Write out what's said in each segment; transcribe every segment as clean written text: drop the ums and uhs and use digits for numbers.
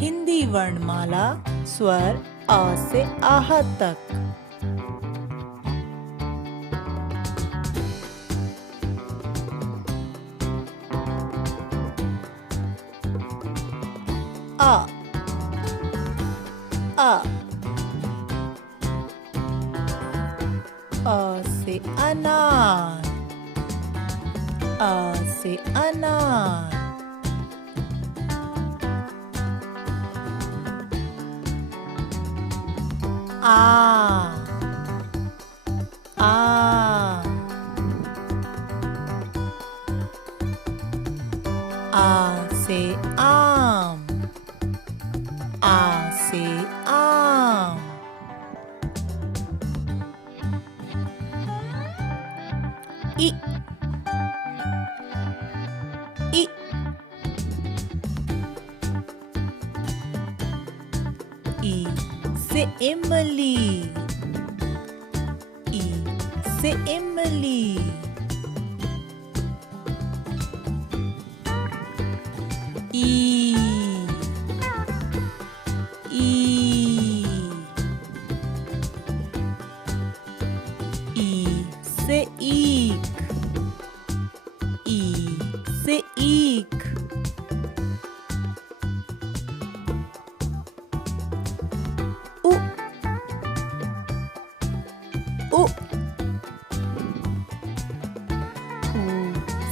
हिंदी वर्णमाला स्वर अ से आह तक। अ से अनार, अ से अनार। आ से आम, आ से आम। इ से इमली, ई से इमली। ई से ईख, ई से ईख। उ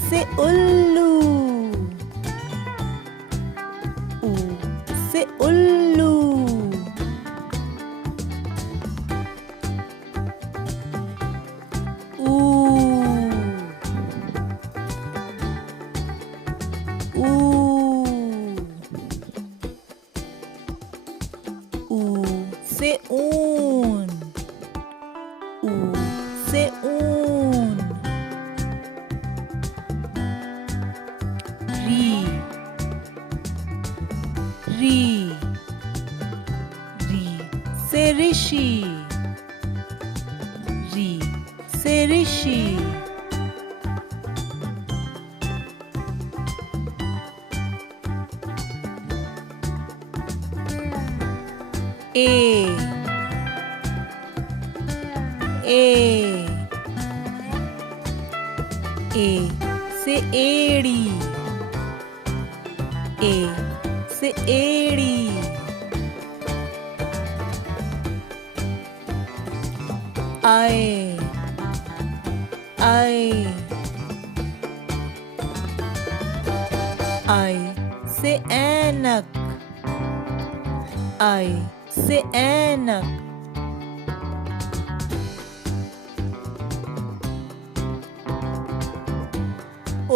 से उल्लू, उ से उल्लू। से ऊन, ऊ से ऊन। री से ऋषि, री से ऋषि। ए से एड़ी, ए से एड़ी। आए से ऐनक, आई से ऐनक। ओ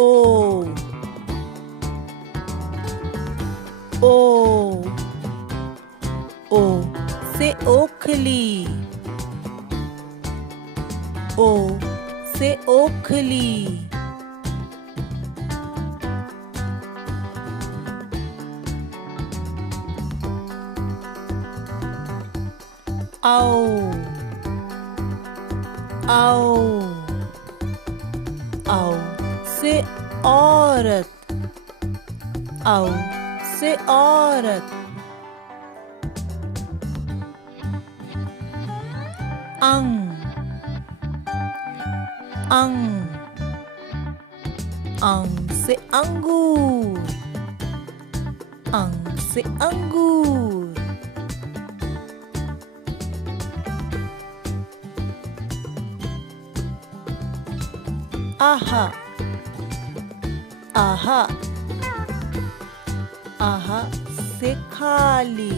से ओखली, ओ से ओखली। आओ से औरत, आओ से औरत। अंग से अंगूर, अंग से अंगूर। आहा से खाली,